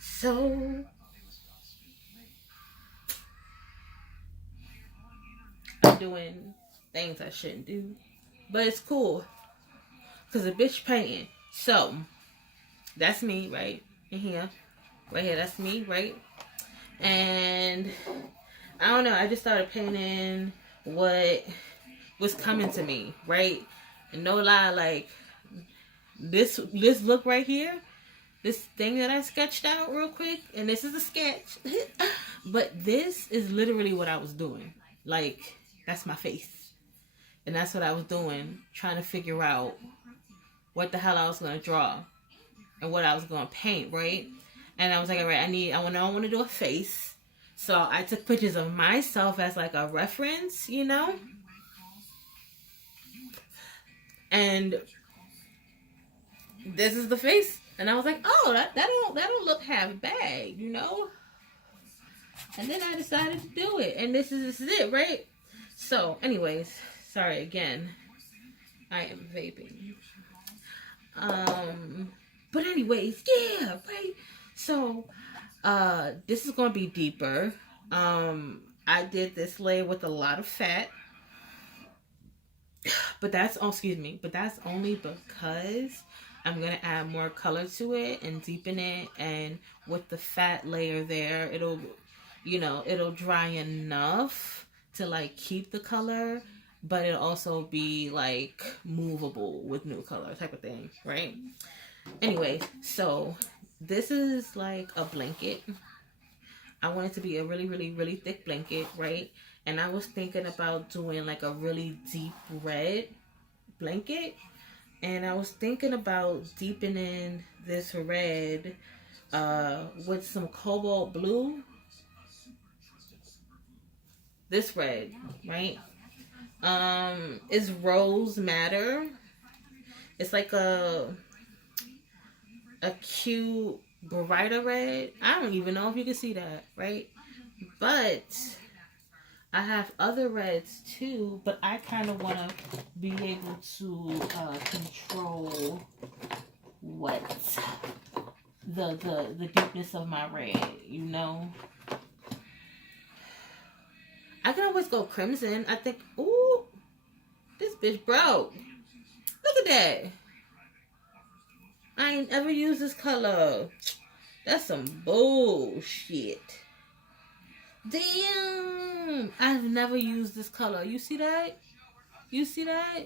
So I'm doing things I shouldn't do, but it's cool because the bitch painting. So that's me, right in here, right here. That's me, right? And I don't know. I just started painting what was coming to me, right? And no lie, like this look right here, this thing that I sketched out real quick, and this is a sketch, but this is literally what I was doing. Like, that's my face. And that's what I was doing, trying to figure out what the hell I was going to draw and what I was going to paint, right? And I was like, all right, I want to do a face. So I took pictures of myself as like a reference, you know? And this is the face. And I was like, oh, that don't look half bad, you know? And then I decided to do it. And this is it, right? So, anyways, sorry again. I am vaping. But anyways, yeah, right? So, this is gonna be deeper. I did this layer with a lot of fat. But that's but that's only because I'm gonna add more color to it and deepen it, and with the fat layer there, it'll dry enough to like keep the color, but it'll also be like movable with new color type of thing, right? Anyway, so this is like a blanket. I want it to be a really, really, really thick blanket, right? And I was thinking about doing like a really deep red blanket. And I was thinking about deepening this red with some cobalt blue. This red, right? Is Rose Matter. It's like a cute brighter red. I don't even know if you can see that, right? But I have other reds too, but I kind of want to be able to control what the deepness of my red, you know. I can always go crimson. I think, ooh, this bitch broke. Look at that. I ain't ever used this color. That's some bullshit. Damn. I've never used this color. You see that? You see that?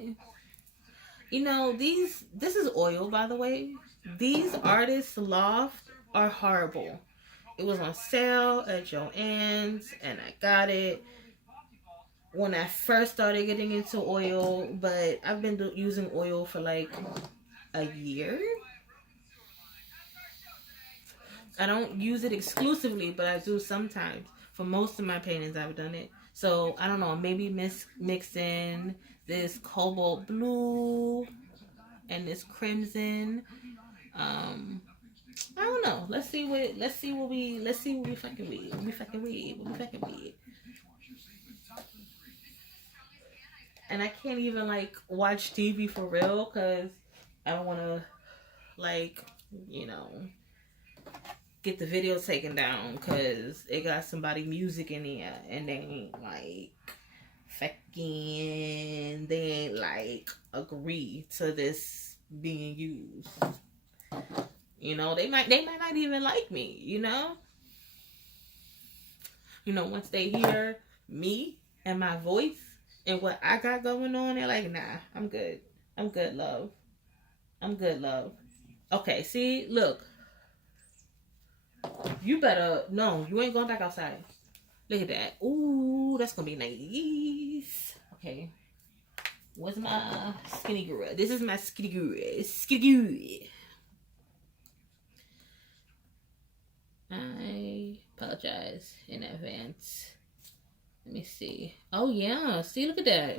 You know, this is oil, by the way. These artists' loft are horrible. It was on sale at Joann's, and I got it when I first started getting into oil, but I've been using oil for like a year. I don't use it exclusively, but I do sometimes. For most of my paintings, I've done it. So, I don't know, maybe mix in this cobalt blue and this crimson. I don't know. Let's see what we fucking with. What we fucking with. And I can't even like watch TV for real because I don't want to like, you know, get the video taken down because it got somebody music in there and they ain't like they ain't like agree to this being used. You know, they might not even like me, you know? You know, once they hear me and my voice and what I got going on, they're like, nah, I'm good. I'm good, love. I'm good, love. Okay, see, look. You better, no, you ain't going back outside. Look at that. Ooh, that's gonna be nice. Okay. What's my skinny girl? This is my skinny girl. Skinny girl. I apologize in advance. Let me see. Oh yeah, see, look at that.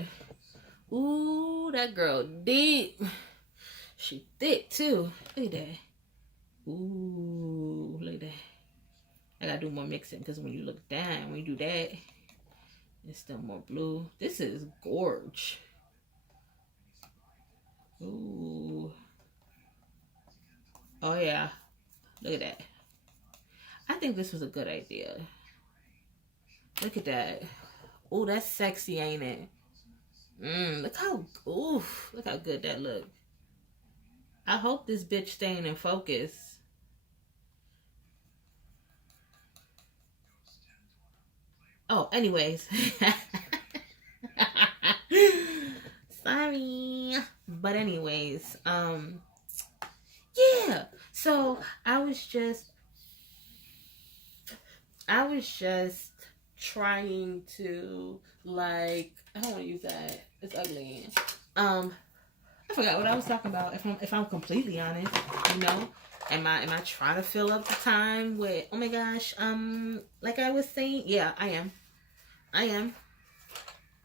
Ooh, that girl deep. She thick too. Look at that. Ooh, look at that. I gotta do more mixing because when you look down, when you do that, it's still more blue. This is gorge. Ooh. Oh yeah. Look at that. I think this was a good idea. Look at that. Oh, that's sexy, ain't it? Look how, oof, look how good that look. I hope this bitch staying in focus. Oh, anyways. Sorry. But anyways, yeah. So I was just trying to, like, I don't want to use that. It's ugly. I forgot what I was talking about. If I'm completely honest, you know, am I trying to fill up the time with? Oh my gosh, like I was saying, yeah, I am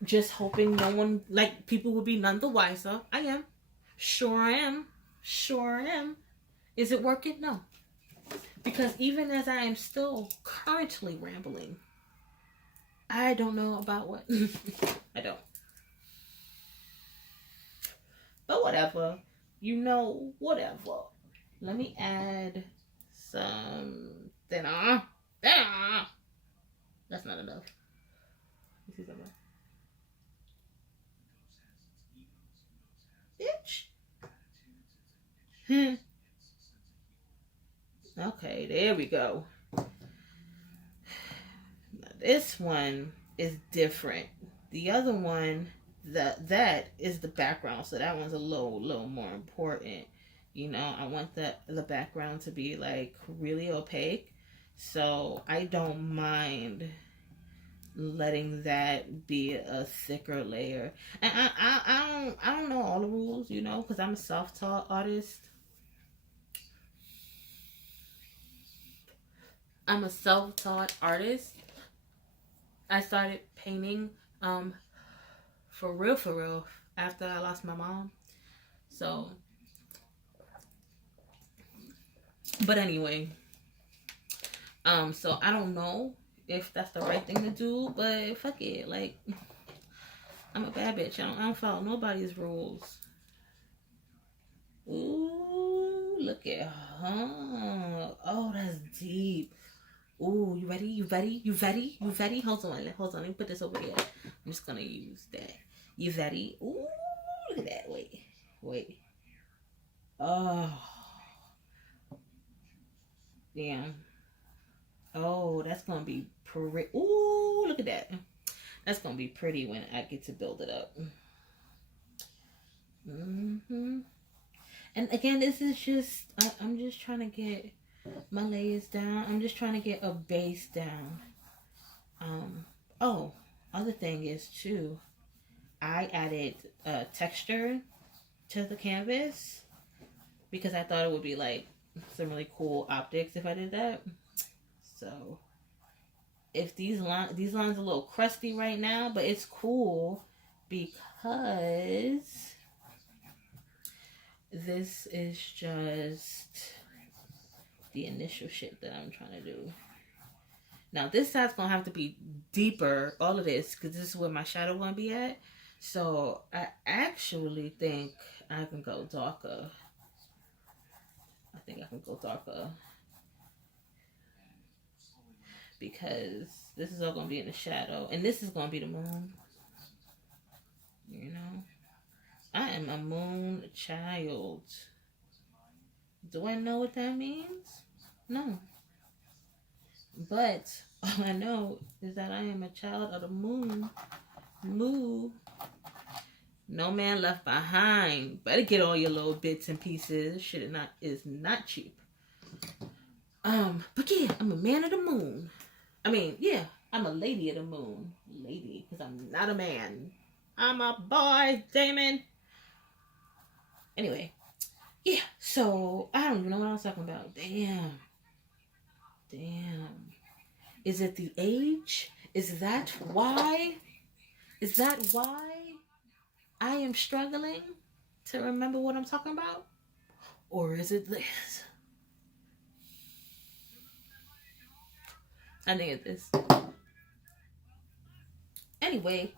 just hoping no one, like, people will be none the wiser. I am, sure am, sure am. Is it working? No, because even as I am still currently rambling, I don't know about what. I don't. But whatever. You know, whatever. Let me add some thinner. Thinner. That's not enough. Let's see something. Bitch. Okay, there we go. Now, this one is different. The other one, that is the background, so that one's a little more important. You know, I want the background to be like really opaque, so I don't mind letting that be a thicker layer. And I don't know all the rules, you know, because I'm a self-taught artist. I'm a self-taught artist. I started painting for real after I lost my mom. So, but anyway, so I don't know if that's the right thing to do, but fuck it. Like, I'm a bad bitch. I don't follow nobody's rules. Ooh, look at her. Oh, that's deep. Ooh, you ready? You ready? You ready? You ready? Hold on. Let me put this over here. I'm just gonna use that. You ready? Ooh, look at that. Wait. Oh, damn. Oh, that's gonna be pretty. Ooh, look at that. That's gonna be pretty when I get to build it up. And again, this is just, I'm just trying to get my layers down. I'm just trying to get a base down. Oh, other thing is too, I added texture to the canvas because I thought it would be like some really cool optics if I did that. So if these lines are a little crusty right now, but it's cool because this is just the initial shit that I'm trying to do. Now this side's gonna have to be deeper, all of this, because this is where my shadow gonna be at. So I actually think I can go darker. Because this is all gonna be in the shadow, and this is gonna be the moon. You know, I am a moon child. Do I know what that means? No. But all I know is that I am a child of the moon. Moo. No man left behind. Better get all your little bits and pieces. Shit is not cheap. But yeah, I'm a man of the moon. I mean, yeah, I'm a lady of the moon. Lady, because I'm not a man. I'm a boy, Damon. Anyway, yeah, so I don't even know what I was talking about. Damn. Is it the age? Is that why? I am struggling to remember what I'm talking about? Or is it this? I think it's this. Anyway,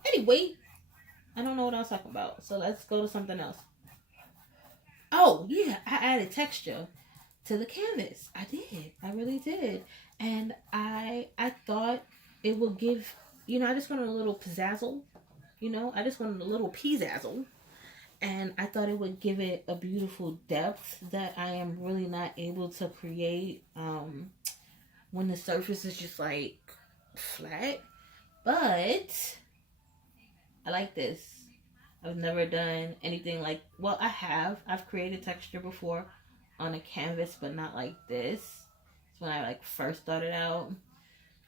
I don't know what I was talking about. So let's go to something else. Oh, yeah, I added texture to the canvas. I did. I really did. And I thought it would give, I just wanted a little pizzazzle. I just wanted a little pizzazzle. And I thought it would give it a beautiful depth that I am really not able to create when the surface is just like flat. But I like this. I've never done anything like, well, I've created texture before on a canvas, but not like this. It's when I like first started out,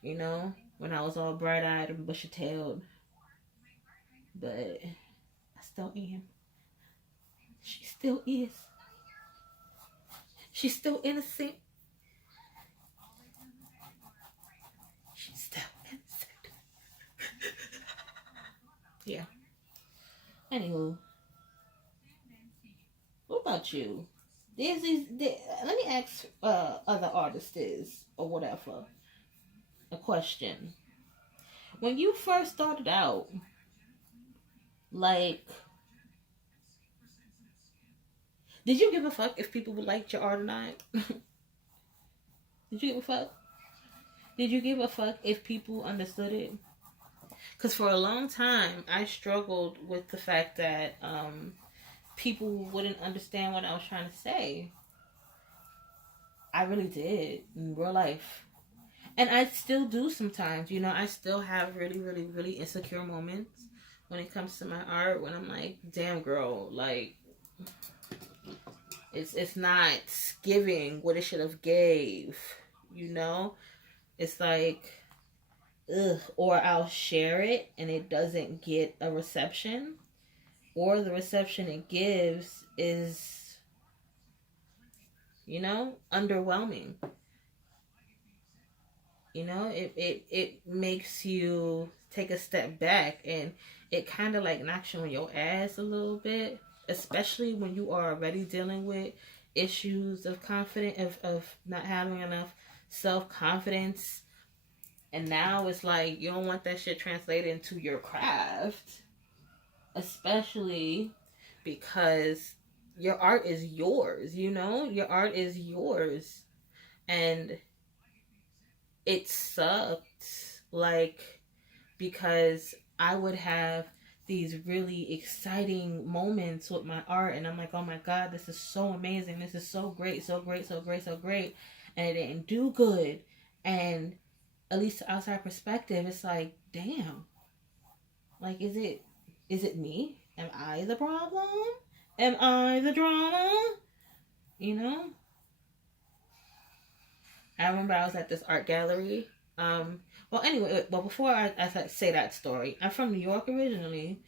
when I was all bright-eyed and bushy-tailed. But I still am. She still is. She's still innocent. She's still innocent. Yeah. Anywho, what about you? Let me ask other artists or whatever a question. When you first started out, like, did you give a fuck if people would like your art or not? Did you give a fuck? Did you give a fuck if people understood it? Because for a long time, I struggled with the fact that people wouldn't understand what I was trying to say. I really did in real life. And I still do sometimes. I still have really, really, really insecure moments when it comes to my art, when I'm like, damn girl, like, it's not giving what it should have gave, It's like, ugh. Or I'll share it and it doesn't get a reception, or the reception it gives is, underwhelming. It makes you take a step back, and it kind of like knocks you on your ass a little bit, especially when you are already dealing with issues of of not having enough self-confidence. And now it's like you don't want that shit translated into your craft, especially because your art is yours, your art is yours. And it sucked, like, because I would have these really exciting moments with my art, and I'm like, oh my god, this is so amazing, this is so great, so great, so great, so great, and it didn't do good. And at least to outside perspective, it's like, damn, like, is it me? Am I the problem? Am I the drama? I remember I was at this art gallery. Well, anyway, before I say that story, I'm from New York originally,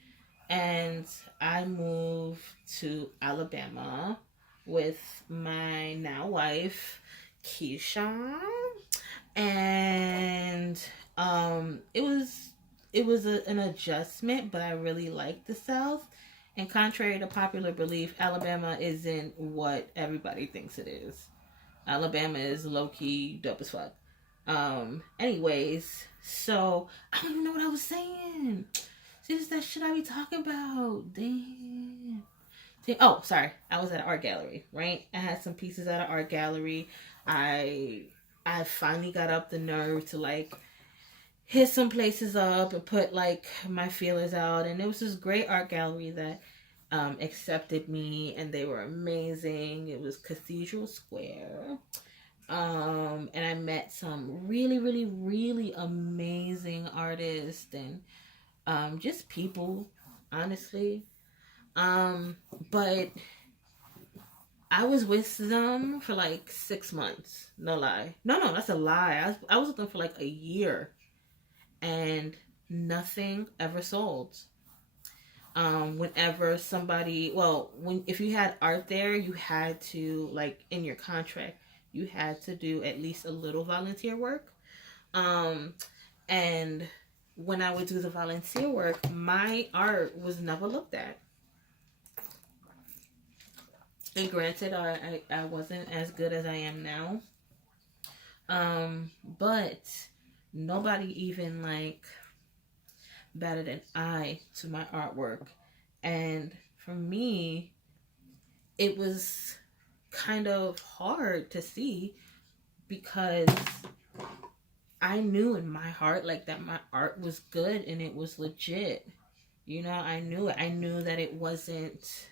and I moved to Alabama with my now wife, Keisha, and it was an adjustment, but I really liked the South. And contrary to popular belief, Alabama isn't what everybody thinks it is. Alabama is low-key dope as fuck. Anyways, so I don't even know what I was saying. See, this is that shit I be talking about. Damn. Oh, sorry. I was at an art gallery, right? I had some pieces at an art gallery. I finally got up the nerve to like hit some places up and put like my feelers out. And it was this great art gallery that accepted me, and they were amazing. It was Cathedral Square. And I met some really, really, really amazing artists and just people, honestly. But I was with them for like 6 months. No lie. No, that's a lie. I was with them for like a year, and nothing ever sold. Whenever somebody, if you had art there, you had to, like, in your contract, you had to do at least a little volunteer work. And when I would do the volunteer work, my art was never looked at. And granted, I wasn't as good as I am now. But nobody even like batted an eye to my artwork. And for me, it was kind of hard to see because I knew in my heart like that my art was good and it was legit. You know, I knew it. I knew that it wasn't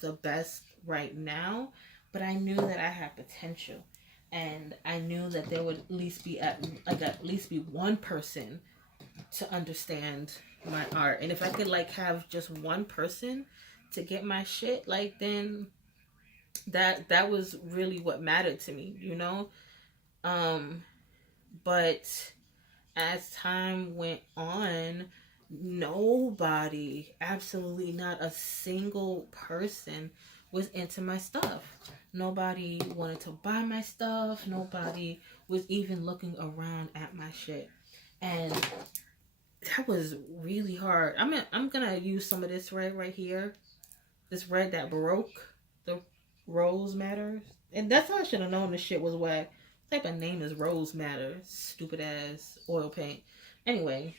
the best right now, but I knew that I had potential. And I knew that there would at least be one person to understand my art. And if I could like have just one person to get my shit, like then that was really what mattered to me, you know? Um but as time went on, nobody, absolutely not a single person was into my stuff. Nobody wanted to buy my stuff. Nobody was even looking around at my shit. And that was really hard. I'm gonna use some of this red right here. This red that Baroque, the Rose Matters. And that's how I should have known this shit was whack. What type of name is Rose Matters? Stupid ass oil paint. Anyway.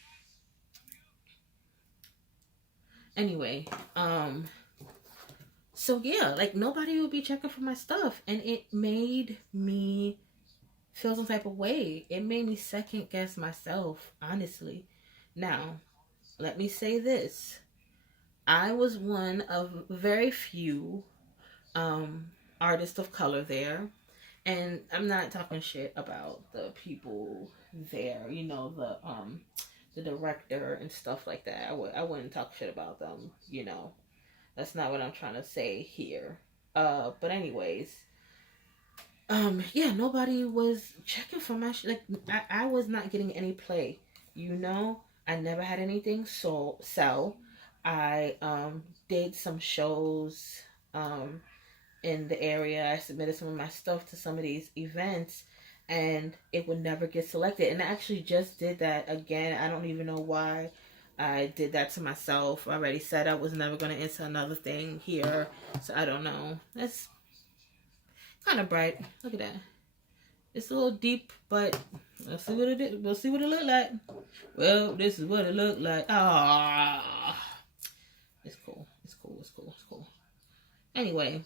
Anyway, so yeah, like nobody would be checking for my stuff, and it made me feel some type of way. It made me second guess myself, honestly. Now, let me say this. I was one of very few artists of color there. And I'm not talking shit about the people there, you know, the director and stuff like that. I wouldn't talk shit about them, you know. That's not what I'm trying to say here. But anyways, yeah, nobody was checking for my shit. Like I was not getting any play, you know. I never had anything sell. I did some shows in the area. I submitted some of my stuff to some of these events and it would never get selected. And I actually just did that again. I don't even know why I did that to myself. I already said I was never going to enter another thing here. So I don't know. That's kind of bright. Look at that. It's a little deep, but let's see what it is. We'll see what it look like. Well, this is what it looked like. Ah, it's cool. It's cool. It's cool. It's cool. Anyway,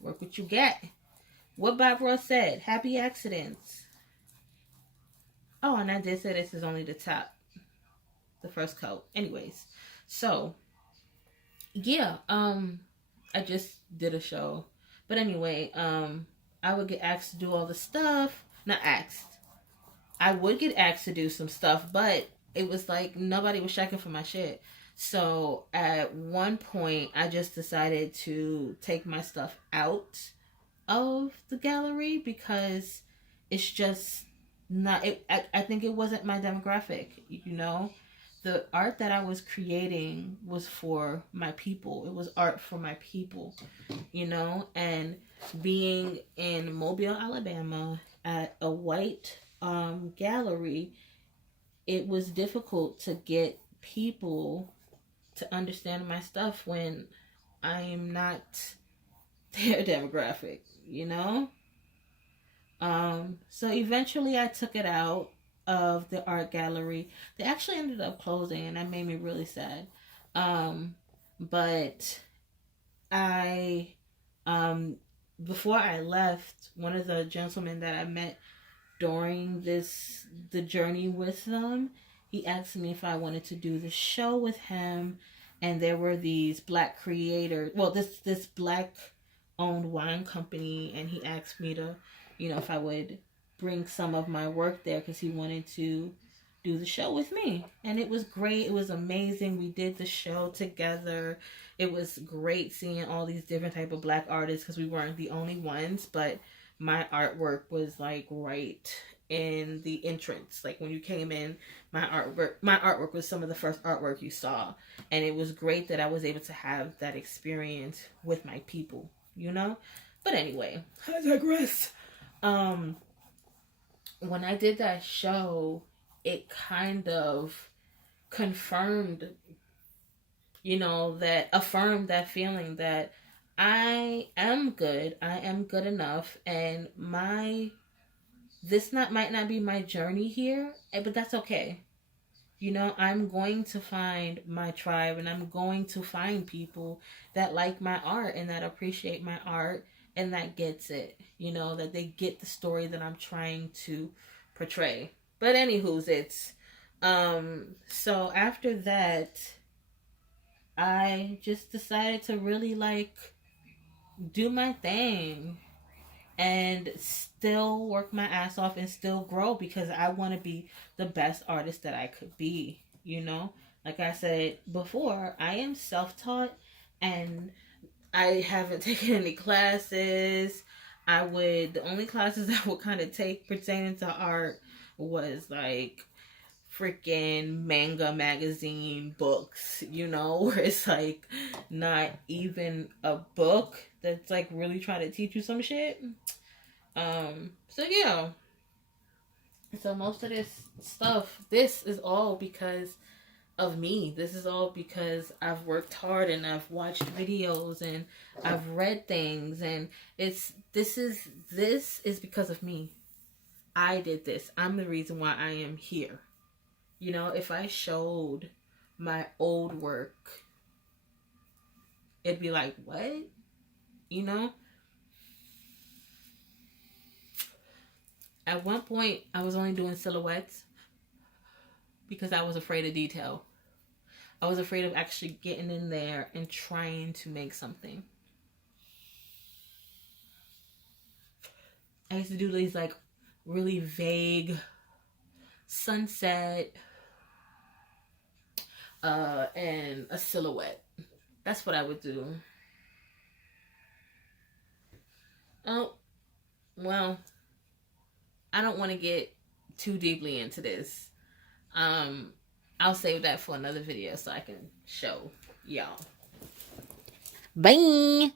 work what you got. What Bob Ross said. Happy accidents. Oh, and I did say this is only the top. The first coat. Anyways. So, yeah. I just did a show. But anyway, I would get asked to do all the stuff. Not asked. I would get asked to do some stuff, but it was like nobody was checking for my shit. So at one point, I just decided to take my stuff out of the gallery because it's just not. I think it wasn't my demographic. You know, the art that I was creating was for my people. It was art for my people. You know, and being in Mobile, Alabama, at a white gallery, it was difficult to get people to understand my stuff when I am not their demographic, you know? So eventually I took it out of the art gallery. They actually ended up closing and that made me really sad. But I, before I left, one of the gentlemen that I met during the journey with them, he asked me if I wanted to do the show with him, and there were these black creators, well, this black owned wine company, and he asked me to, you know, if I would bring some of my work there because he wanted to do the show with me. And it was great. It was amazing. We did the show together. It was great seeing all these different type of black artists because we weren't the only ones, but my artwork was like right in the entrance. Like when you came in, my artwork was some of the first artwork you saw. And it was great that I was able to have that experience with my people, you know? But anyway, I digress. When I did that show, it kind of confirmed, you know, that affirmed that feeling that I am good. I am good enough, and might not be my journey here, but that's okay. You know, I'm going to find my tribe, and I'm going to find people that like my art and that appreciate my art and that gets it, you know, that they get the story that I'm trying to portray. But anywho's, it's so after that I just decided to really like do my thing and still work my ass off and still grow, because I want to be the best artist that I could be, you know? Like I said before, I am self-taught and I haven't taken any classes. The only classes I would kind of take pertaining to art was like freaking manga magazine books, you know, where it's like not even a book that's like really trying to teach you some shit. So yeah. So most of this stuff, this is all because of me. This is all because I've worked hard and I've watched videos and I've read things, and this is because of me. I did this. I'm the reason why I am here. You know, if I showed my old work, it'd be like, what? You know? At one point, I was only doing silhouettes because I was afraid of detail. I was afraid of actually getting in there and trying to make something. I used to do these like really vague sunset and a silhouette. That's what I would do. Oh, well, I don't want to get too deeply into this. I'll save that for another video so I can show y'all. Bye.